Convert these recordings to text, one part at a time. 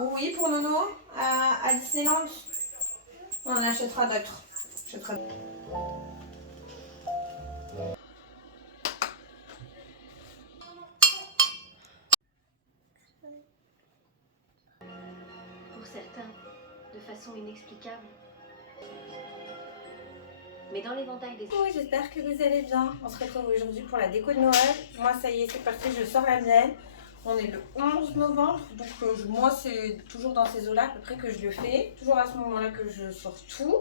Oui, pour Nono, à Disneyland. On en achètera d'autres. Pour certains, de façon inexplicable. Mais dans l'éventail des... Oui, j'espère que vous allez bien. On se retrouve aujourd'hui pour la déco de Noël. Moi, ça y est, c'est parti, je sors la mienne. On est le 11 novembre, donc moi, c'est toujours dans ces eaux-là à peu près que je le fais. Toujours à ce moment-là que je sors tout,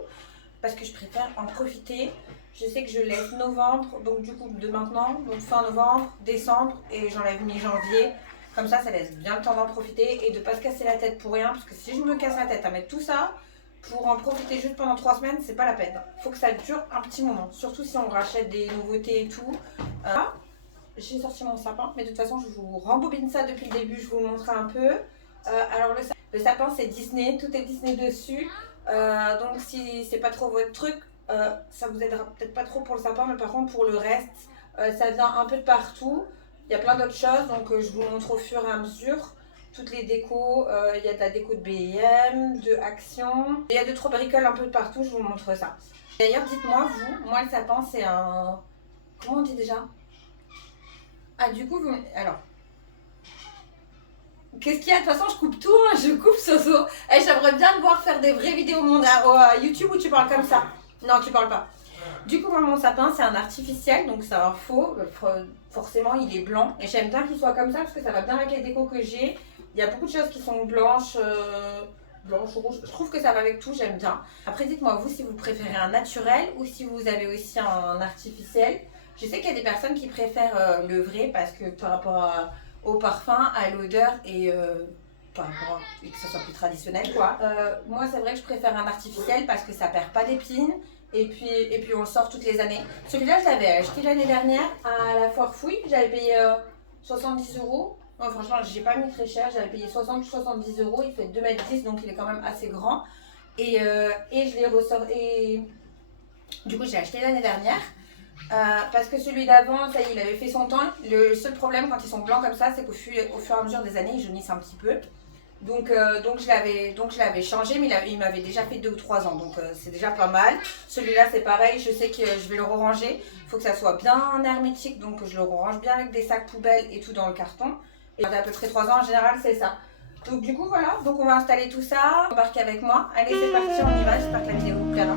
parce que je préfère en profiter. Je sais que je laisse novembre, donc du coup de maintenant, donc fin novembre, décembre, et j'enlève mi-janvier. Comme ça laisse bien le temps d'en profiter et de ne pas se casser la tête pour rien, parce que si je me casse la tête à mettre tout ça, pour en profiter juste pendant 3 semaines, c'est pas la peine. Faut que ça dure un petit moment, surtout si on rachète des nouveautés et tout. J'ai sorti mon sapin, mais de toute façon, je vous rembobine ça depuis le début, je vous montre un peu. Alors, le sapin, c'est Disney, tout est Disney dessus. Donc, si c'est pas trop votre truc, ça vous aidera peut-être pas trop pour le sapin, mais par contre, pour le reste, ça vient un peu de partout. Il y a plein d'autres choses, donc je vous montre au fur et à mesure. Toutes les décos, il y a de la déco de B&M, de Action. Il y a 2-3 bricoles un peu de partout, je vous montre ça. D'ailleurs, dites-moi, vous, moi le sapin, c'est un... Comment on dit déjà? Ah, du coup, vous... Alors... Qu'est-ce qu'il y a? De toute façon, je coupe tout, hein, je coupe Soso. Hey, j'aimerais bien te voir faire des vraies vidéos YouTube où tu parles comme ça. Non, tu parles pas. Du coup, moi, mon sapin, c'est un artificiel, donc c'est un faux. Forcément, il est blanc. Et j'aime bien qu'il soit comme ça parce que ça va bien avec les décos que j'ai. Il y a beaucoup de choses qui sont blanches, blanches ou rouges. Je trouve que ça va avec tout, j'aime bien. Après, dites-moi, vous, si vous préférez un naturel ou si vous avez aussi un artificiel. Je sais qu'il y a des personnes qui préfèrent le vrai parce que par rapport au parfum, à l'odeur et par rapport à que ça soit plus traditionnel, quoi. Moi, c'est vrai que je préfère un artificiel parce que ça perd pas d'épines. Et puis on le sort toutes les années. Celui-là, je l'avais acheté l'année dernière à la Foire Fouille. J'avais payé 70 €. Non, franchement, j'ai pas mis très cher. J'avais payé 60 ou 70 €. Il fait 2,10 m, donc il est quand même assez grand. Et je l'ai ressorti. Du coup, j'ai acheté l'année dernière. Parce que celui d'avant, ça y est, il avait fait son temps. Le seul problème quand ils sont blancs comme ça, c'est qu'au fur et à mesure des années, ils jaunissent un petit peu. Donc je l'avais changé, mais il m'avait déjà fait 2 ou 3 ans, donc c'est déjà pas mal. Celui-là, c'est pareil, je sais que je vais le ranger. Il faut que ça soit bien hermétique, donc je le range bien avec des sacs poubelles et tout dans le carton. Et à peu près 3 ans, en général, c'est ça. Donc du coup, voilà, donc on va installer tout ça. Embarquez avec moi. Allez, c'est parti, on y va. J'espère que la vidéo vous plaira.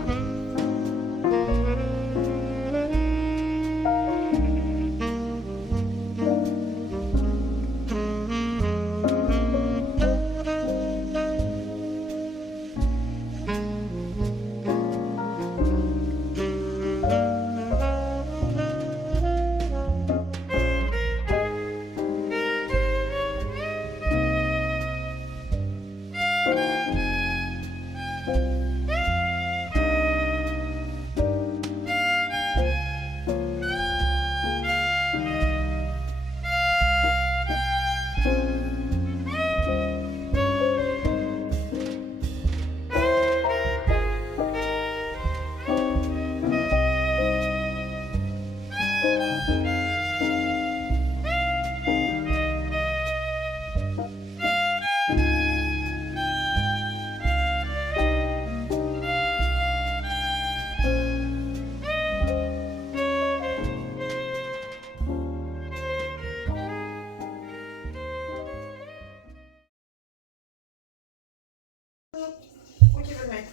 Où tu veux le mettre?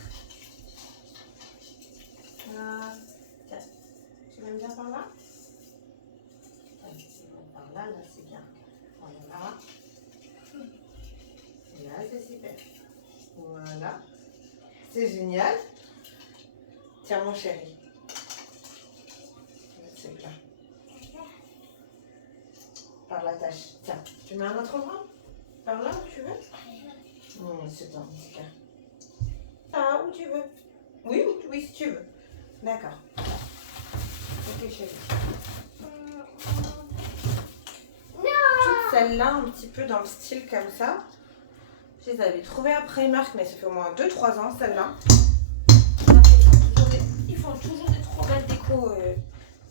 Tiens, tu l'aimes bien par là? Par là, là c'est bien. Voilà. Et là c'est super. Voilà. C'est génial. Tiens mon chéri. C'est plat. Par la tâche. Tiens, tu mets un autre endroit? Par là où tu veux? C'est ton petit. Ah, où tu veux? Oui, oui, si tu veux. D'accord. Ok, chérie. Toutes celles-là, un petit peu dans le style comme ça. Je les avais trouvées à Primark, mais ça fait au moins 2-3 ans, celles-là. Ils font toujours des trop belles décos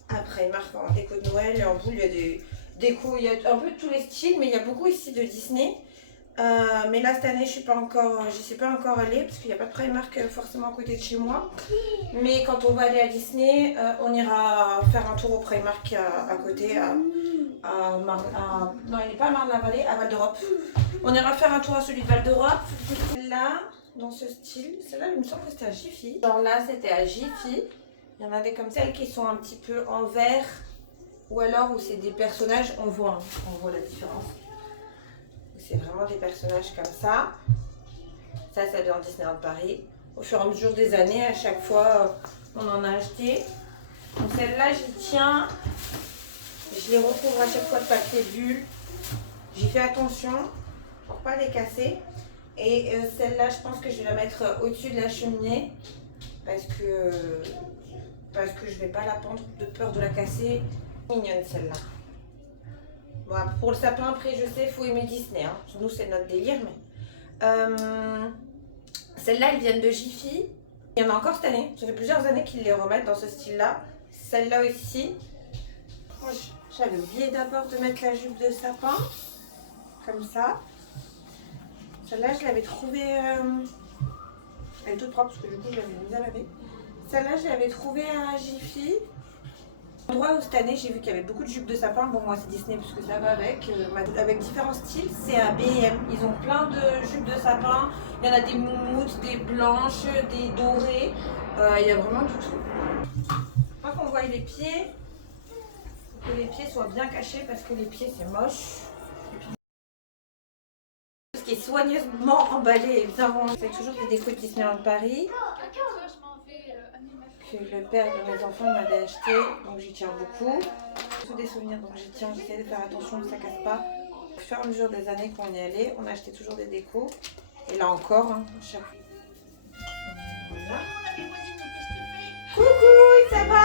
à Primark, en déco de Noël. En boule, il y a des décos, il y a un peu de tous les styles, mais il y a beaucoup ici de Disney. Mais là cette année je suis pas encore, j'y suis pas encore allée parce qu'il n'y a pas de Primark forcément à côté de chez moi. Mais quand on va aller à Disney, on ira faire un tour au Primark à côté, non il n'est pas à Marne-la-Vallée, à Val d'Europe. On ira faire un tour à celui de Val d'Europe. Là, dans ce style, celle-là il me semble que c'était à Jiffy. Genre là c'était à Jiffy. Il y en avait comme celles qui sont un petit peu en vert. Ou alors où c'est des personnages, on voit la différence. C'est vraiment des personnages comme ça. Ça vient en Disneyland Paris. Au fur et à mesure des années, à chaque fois, on en a acheté. Donc celle-là, j'y tiens. Je les recouvre à chaque fois de papier bulle. J'y fais attention pour pas les casser. Et celle-là, je pense que je vais la mettre au-dessus de la cheminée. Parce que je vais pas la pendre de peur de la casser. Mignonne celle-là. Bon, pour le sapin, après, je sais, il faut aimer Disney. Hein. Nous, c'est notre délire. Mais celles-là, elles viennent de Jiffy. Il y en a encore cette année. Ça fait plusieurs années qu'ils les remettent dans ce style-là. Celle-là aussi. J'avais oublié d'abord de mettre la jupe de sapin. Comme ça. Celle-là, je l'avais trouvée... Elle est toute propre parce que du coup, je l'avais mise à laver. Celle-là, je l'avais trouvée à Jiffy. L'endroit où cette année j'ai vu qu'il y avait beaucoup de jupes de sapin, bon moi c'est Disney puisque ça va avec différents styles, c'est à B&M. Ils ont plein de jupes de sapin, il y en a des moumoutes, des blanches, des dorées, il y a vraiment du tout. Pas qu'on voie les pieds, faut que les pieds soient bien cachés parce que les pieds c'est moche. Tout ce qui est soigneusement emballé et bien rangé. C'est toujours des décos de Disneyland Paris. Que le père de mes enfants m'avait acheté, donc j'y tiens beaucoup. Tous des souvenirs, donc j'y tiens, j'essaie de faire attention que ça casse pas. Au fur et à mesure des années qu'on y allait, on achetait toujours des décos. Et là encore, hein, chaque... Voilà. Coucou, ça va?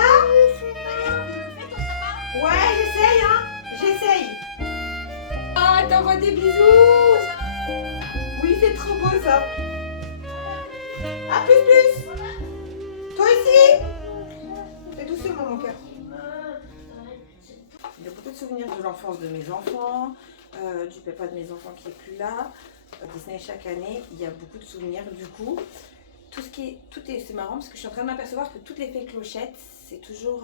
Ouais, j'essaye, hein, j'essaye. Ah, t'envoies des bisous. Oui, c'est trop beau ça. À plus. Toi aussi? Fais doucement mon cœur. Il y a beaucoup de souvenirs de l'enfance de mes enfants, du papa de mes enfants qui est plus là. Disney chaque année, il y a beaucoup de souvenirs. Du coup, c'est marrant parce que je suis en train de m'apercevoir que toutes les fées clochettes, c'est toujours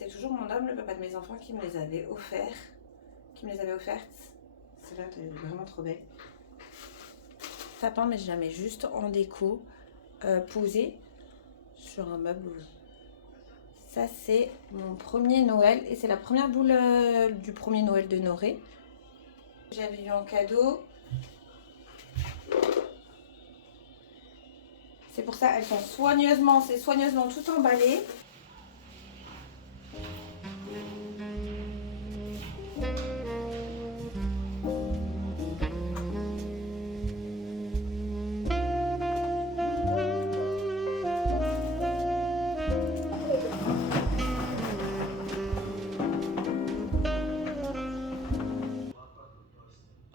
mon homme, le papa de mes enfants, qui me les avait offertes. Celle-là, elle est vraiment trop belle. Sapin, mais je la mets juste en déco, posée sur un meuble. Ça, c'est mon premier Noël et c'est la première boule du premier Noël de Noré. J'avais eu en cadeau. C'est pour ça, elles sont soigneusement tout emballé.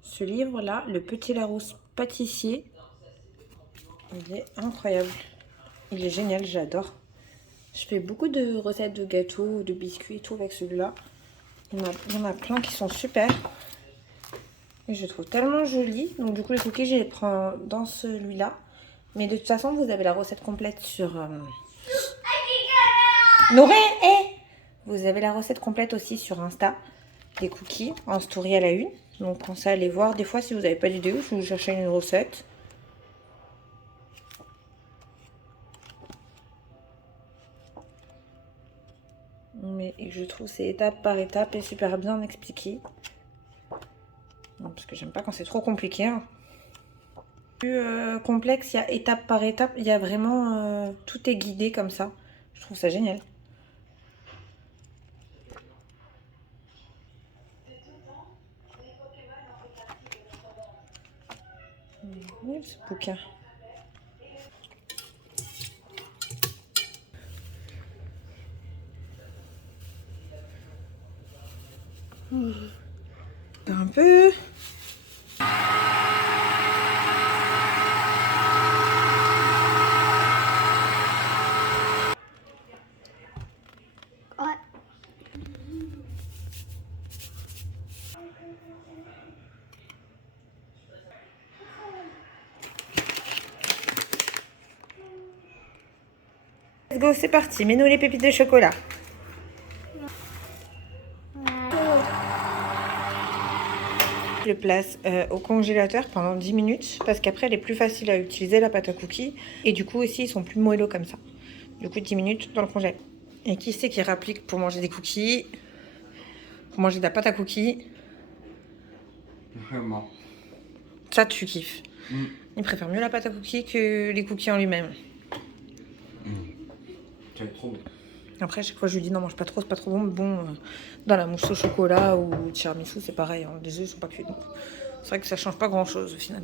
Ce livre-là, Le Petit Larousse pâtissier, il est incroyable. Il est génial, j'adore. Je fais beaucoup de recettes de gâteaux, de biscuits et tout avec celui-là. Il y en a plein qui sont super. Et je les trouve tellement jolis. Donc du coup, les cookies, je les prends dans celui-là. Mais de toute façon, vous avez la recette complète sur... Noré, vous avez la recette complète aussi sur Insta. Des cookies en story à la une. Donc pensez à aller voir. Des fois, si vous n'avez pas d'idée, je vous cherche une recette. Mais je trouve c'est étape par étape et super bien expliqué. Non, parce que j'aime pas quand c'est trop compliqué. Hein. Plus complexe, il y a étape par étape. Il y a vraiment... tout est guidé comme ça. Je trouve ça génial. Ce bouquin. Un peu. Let's go, c'est parti. Mets-nous les pépites de chocolat. Je le place au congélateur pendant 10 minutes parce qu'après elle est plus facile à utiliser la pâte à cookies et du coup aussi ils sont plus moelleux comme ça. Du coup 10 minutes dans le congèle. Et qui c'est qui rapplique pour manger des cookies, pour manger de la pâte à cookies? Vraiment. Ça tu kiffes. Il préfère mieux la pâte à cookies que les cookies en lui-même. C'est trop bon. Après, à chaque fois, je lui dis non, mange pas trop, c'est pas trop bon. Mais bon, dans la mousse au chocolat ou tiramisu, c'est pareil. Hein, les œufs sont pas cuits. Donc, c'est vrai que ça change pas grand chose au final.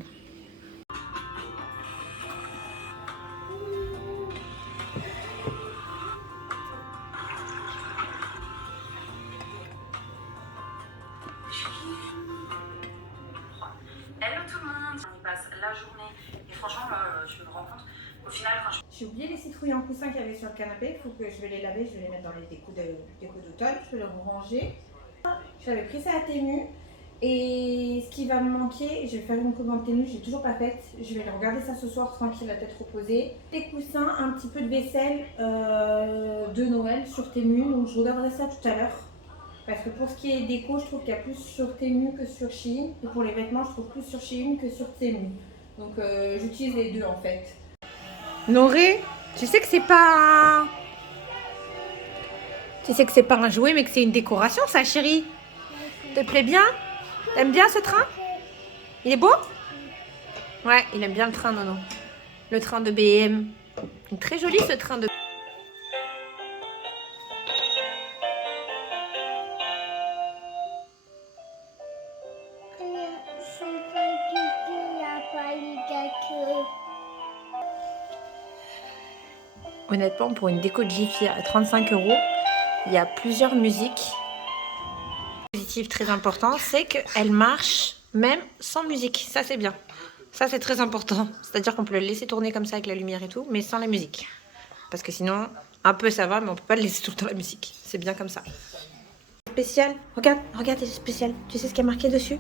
Hello tout le monde, on y passe la journée et franchement moi je me rends compte au final quand je... J'ai oublié les citrouilles en coussin qu'il y avait sur le canapé. Il faut que je vais les laver, je vais les mettre dans les décos d'automne. Je vais les ranger. J'avais pris ça à Temu. Et ce qui va me manquer, je vais faire une commande Temu, je l'ai toujours pas faite. Je vais regarder ça ce soir tranquille, la tête reposée. Des coussins, un petit peu de vaisselle de Noël sur Temu. Donc je regarderai ça tout à l'heure. Parce que pour ce qui est déco, je trouve qu'il y a plus sur Temu que sur Shein. Et pour les vêtements, je trouve plus sur Shein que sur Temu. Donc j'utilise les deux en fait. Noré, tu sais que c'est pas... Tu sais que c'est pas un jouet, mais que c'est une décoration, ça, chérie. Te plaît bien? T'aimes bien ce train? Il est beau? Ouais, il aime bien le train, Nono. Le train de BM. Il est très joli, ce train de... Honnêtement, pour une déco de Jiffy à 35 €, il y a plusieurs musiques. Positif très important, c'est qu'elle marche même sans musique. Ça, c'est bien. Ça, c'est très important. C'est-à-dire qu'on peut le laisser tourner comme ça avec la lumière et tout, mais sans la musique. Parce que sinon, un peu ça va, mais on peut pas le laisser tout le temps la musique. C'est bien comme ça. Spécial. Regarde, c'est spécial. Tu sais ce qui est marqué dessus?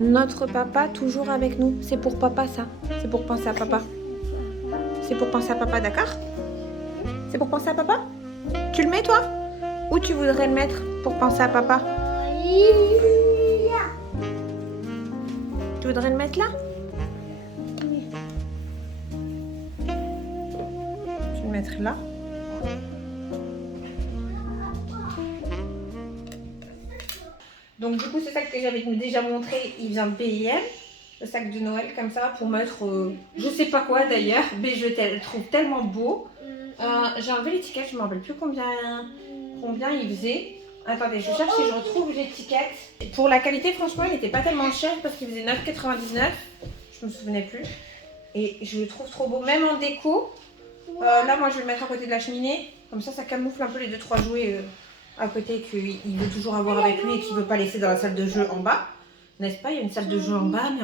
Notre papa toujours avec nous. C'est pour papa, ça. C'est pour penser à papa. C'est pour penser à papa, d'accord? C'est pour penser à papa? Tu le mets, toi? Où tu voudrais le mettre pour penser à papa? Tu voudrais le mettre là? Tu le mettre là? Donc du coup, ce sac que j'avais déjà montré, il vient de BIM. Le sac de Noël comme ça pour mettre je sais pas quoi d'ailleurs, mais je le trouve tellement beau. J'ai enlevé l'étiquette, je me rappelle plus combien il faisait. Attendez, je cherche si je retrouve l'étiquette. Pour la qualité, franchement, il n'était pas tellement cher parce qu'il faisait 9,99. Je me souvenais plus. Et je le trouve trop beau, même en déco. Là, moi, je vais le mettre à côté de la cheminée. Comme ça camoufle un peu les 2-3 jouets à côté qu'il veut toujours avoir avec lui et qu'il ne veut pas laisser dans la salle de jeu en bas. N'est-ce pas? Il y a une salle de jeu en bas, mais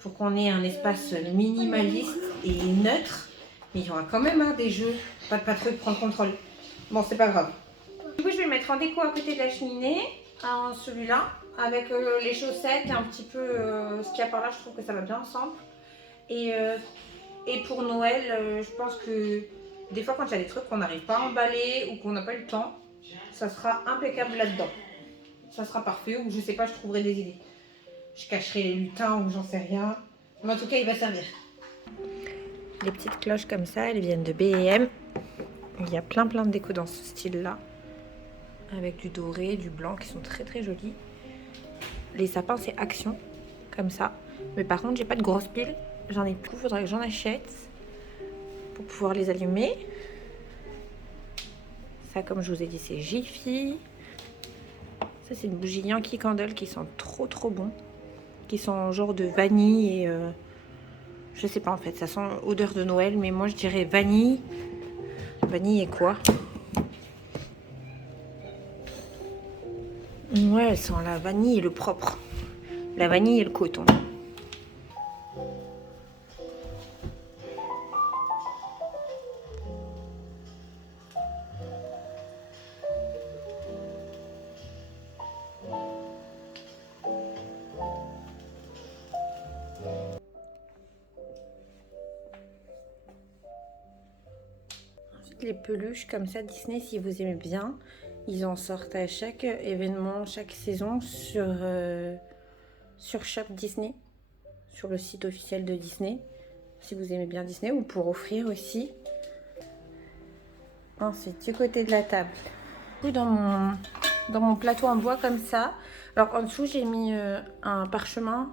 pour qu'on ait un espace minimaliste et neutre. Mais il y aura quand même des jeux. Pas de truc, prendre contrôle. Bon, c'est pas grave. Du coup, je vais le mettre en déco à côté de la cheminée, celui-là, avec les chaussettes et un petit peu ce qu'il y a par là. Je trouve que ça va bien ensemble. Et pour Noël, je pense que des fois, quand il y a des trucs qu'on n'arrive pas à emballer ou qu'on n'a pas eu le temps, ça sera impeccable là-dedans. Ça sera parfait, ou je sais pas, je trouverai des idées. Je cacherai les lutins ou j'en sais rien. Mais en tout cas, il va servir. Les petites cloches comme ça, elles viennent de B&M. Il y a plein de déco dans ce style-là. Avec du doré, du blanc qui sont très très jolis. Les sapins, c'est Action, comme ça. Mais par contre, j'ai pas de grosses piles. J'en ai plus, il faudrait que j'en achète pour pouvoir les allumer. Ça, comme je vous ai dit, c'est Jiffy. Ça, c'est une bougie Yankee Candle qui sent trop bon. Qui sent genre de vanille et... je sais pas en fait, ça sent odeur de Noël, mais moi je dirais vanille. Vanille et quoi? Ouais, elle sent la vanille et le propre. La vanille et le coton. les peluches comme ça Disney si vous aimez bien. Ils en sortent à chaque événement, chaque saison sur Shop Disney, sur le site officiel de Disney, si vous aimez bien Disney, ou pour offrir aussi. Ensuite, du côté de la table, dans mon plateau en bois comme ça. Alors en dessous, j'ai mis un parchemin,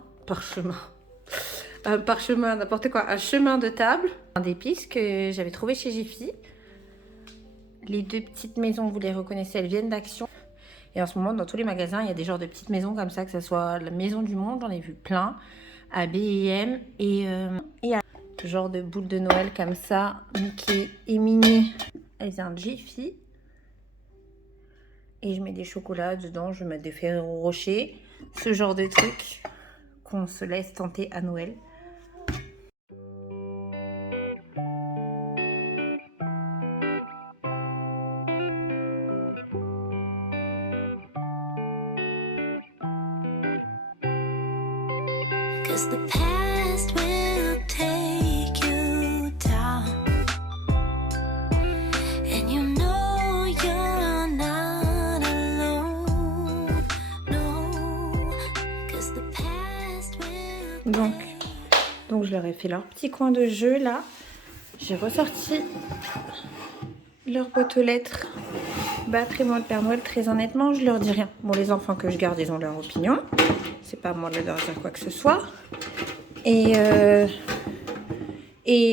n'importe quoi, un chemin de table, d'épices que j'avais trouvé chez Jiffy. Les 2 petites maisons, vous les reconnaissez, elles viennent d'Action. Et en ce moment, dans tous les magasins, il y a des genres de petites maisons comme ça, que ce soit la Maison du Monde, j'en ai vu plein, à B&M et à ce genre de boules de Noël comme ça, Mickey et Minnie. Elles viennent de Jiffy. Et je mets des chocolats dedans, je vais mettre des Ferrero Rocher, ce genre de trucs qu'on se laisse tenter à Noël. Cause the past will take you down, and you know you're not alone. No, cause the past will. Donc je leur ai fait leur petit coin de jeu là. J'ai ressorti leur boîte aux lettres. Bah après moi le Père Noël, très honnêtement, je leur dis rien. Bon, les enfants que je garde, ils ont leur opinion. C'est pas à moi de leur dire quoi que ce soit. Et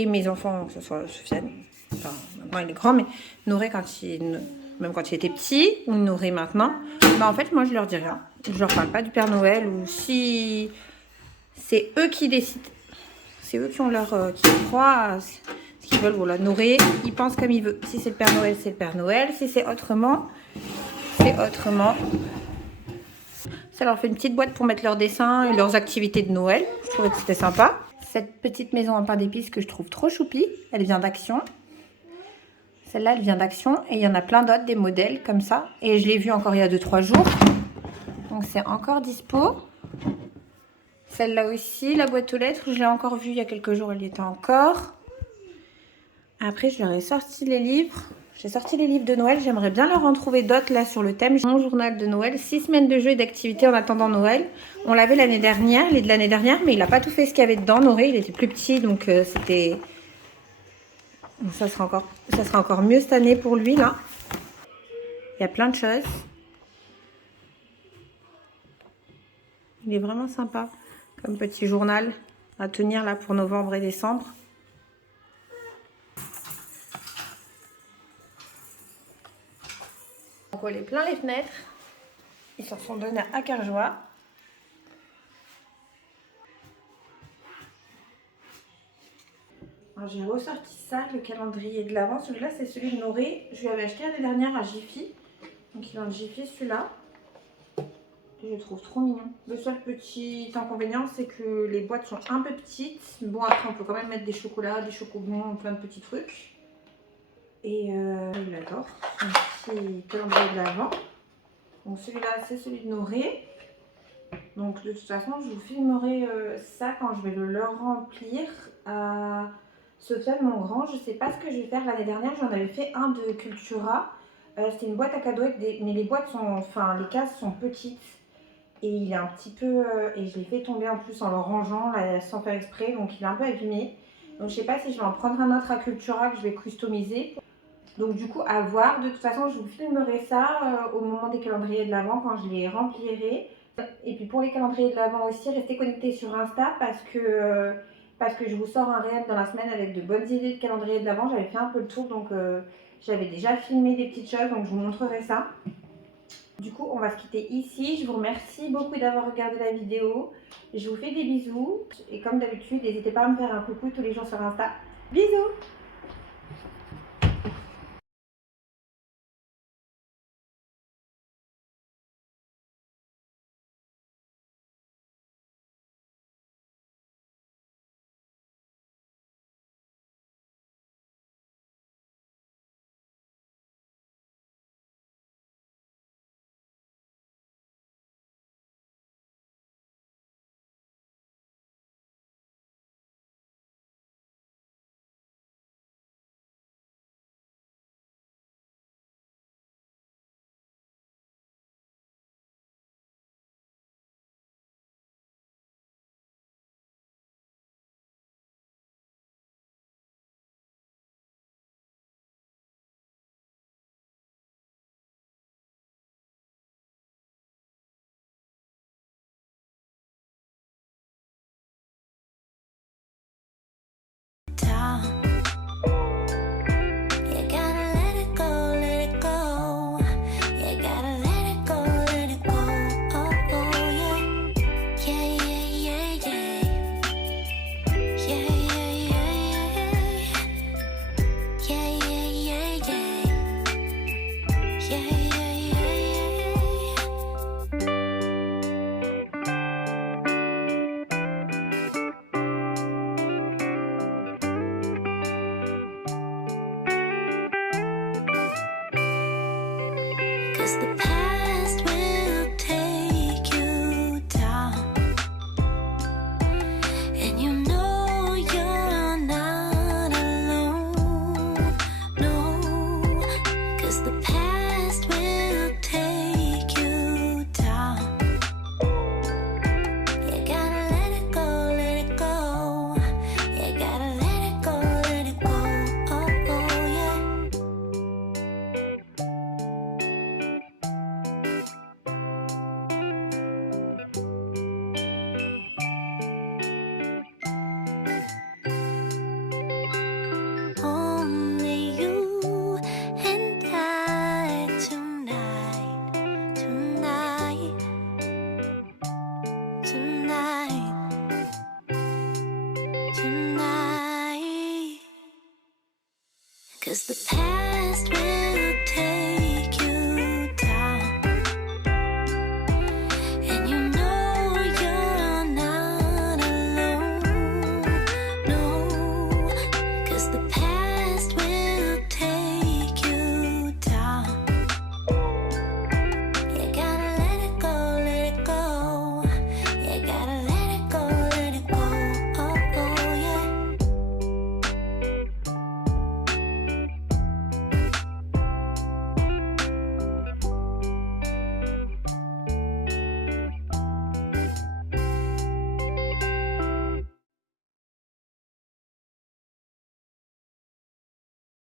mes enfants, que ce soit Sofiane, enfin maintenant il est grand, mais Nouré même quand il était petit, ou Nouré maintenant, bah en fait moi je leur dis rien. Je leur parle pas du Père Noël, ou si c'est eux qui décident. C'est eux qui ont qui croient à ce qu'ils veulent. Voilà, Nouré, il pense comme il veut. Si c'est le Père Noël, c'est le Père Noël. Si c'est autrement, c'est autrement. Ça leur fait une petite boîte pour mettre leurs dessins et leurs activités de Noël. Je trouvais que c'était sympa. Cette petite maison en pain d'épices que je trouve trop choupie, elle vient d'Action. Celle-là, elle vient d'Action. Et il y en a plein d'autres, des modèles comme ça. Et je l'ai vue encore il y a 2-3 jours. Donc c'est encore dispo. Celle-là aussi, la boîte aux lettres, je l'ai encore vue il y a quelques jours, elle y était encore. Après, je leur ai sorti les livres. J'ai sorti les livres de Noël. J'aimerais bien leur en trouver d'autres là sur le thème. Mon journal de Noël, 6 semaines de jeux et d'activités en attendant Noël. On l'avait l'année dernière, les de l'année dernière, mais il n'a pas tout fait ce qu'il y avait dedans. Noé, il était plus petit, donc c'était... Ça sera encore mieux cette année pour lui là. Il y a plein de choses. Il est vraiment sympa comme petit journal à tenir là pour novembre et décembre. On collait plein les fenêtres. Ils s'en sont donnés à cœur joie. J'ai ressorti ça, le calendrier de l'Avent. Celui-là, c'est celui de Noré. Je lui avais acheté l'année dernière à Jiffy. Donc il vient de Jiffy celui-là. Je le trouve trop mignon. Le seul petit inconvénient, c'est que les boîtes sont un peu petites. Bon, après, on peut quand même mettre des chocolats, des chocobons, plein de petits trucs. Et il adore. Un petit calendrier de l'Avent. Donc celui-là, c'est celui de Noré. Donc de toute façon, je vous filmerai ça quand je vais le leur remplir à Sofiane, mon grand. Je sais pas ce que je vais faire. L'année dernière, j'en avais fait un de Cultura. C'était une boîte à cadeaux avec mais les boîtes sont, enfin les cases sont petites. Et il est un petit peu, et je l'ai fait tomber en plus en le rangeant là, sans faire exprès, donc il est un peu abîmé. Donc je sais pas si je vais en prendre un autre à Cultura que je vais customiser. Donc du coup à voir, de toute façon je vous filmerai ça au moment des calendriers de l'Avent quand je les remplirai. Et puis pour les calendriers de l'Avent aussi, restez connectés sur Insta parce que je vous sors un réel dans la semaine avec de bonnes idées de calendrier de l'Avent. J'avais fait un peu le tour, donc j'avais déjà filmé des petites choses, donc je vous montrerai ça. Du coup, on va se quitter ici. Je vous remercie beaucoup d'avoir regardé la vidéo. Je vous fais des bisous. Et comme d'habitude, n'hésitez pas à me faire un coucou tous les jours sur Insta. Bisous! 'cause the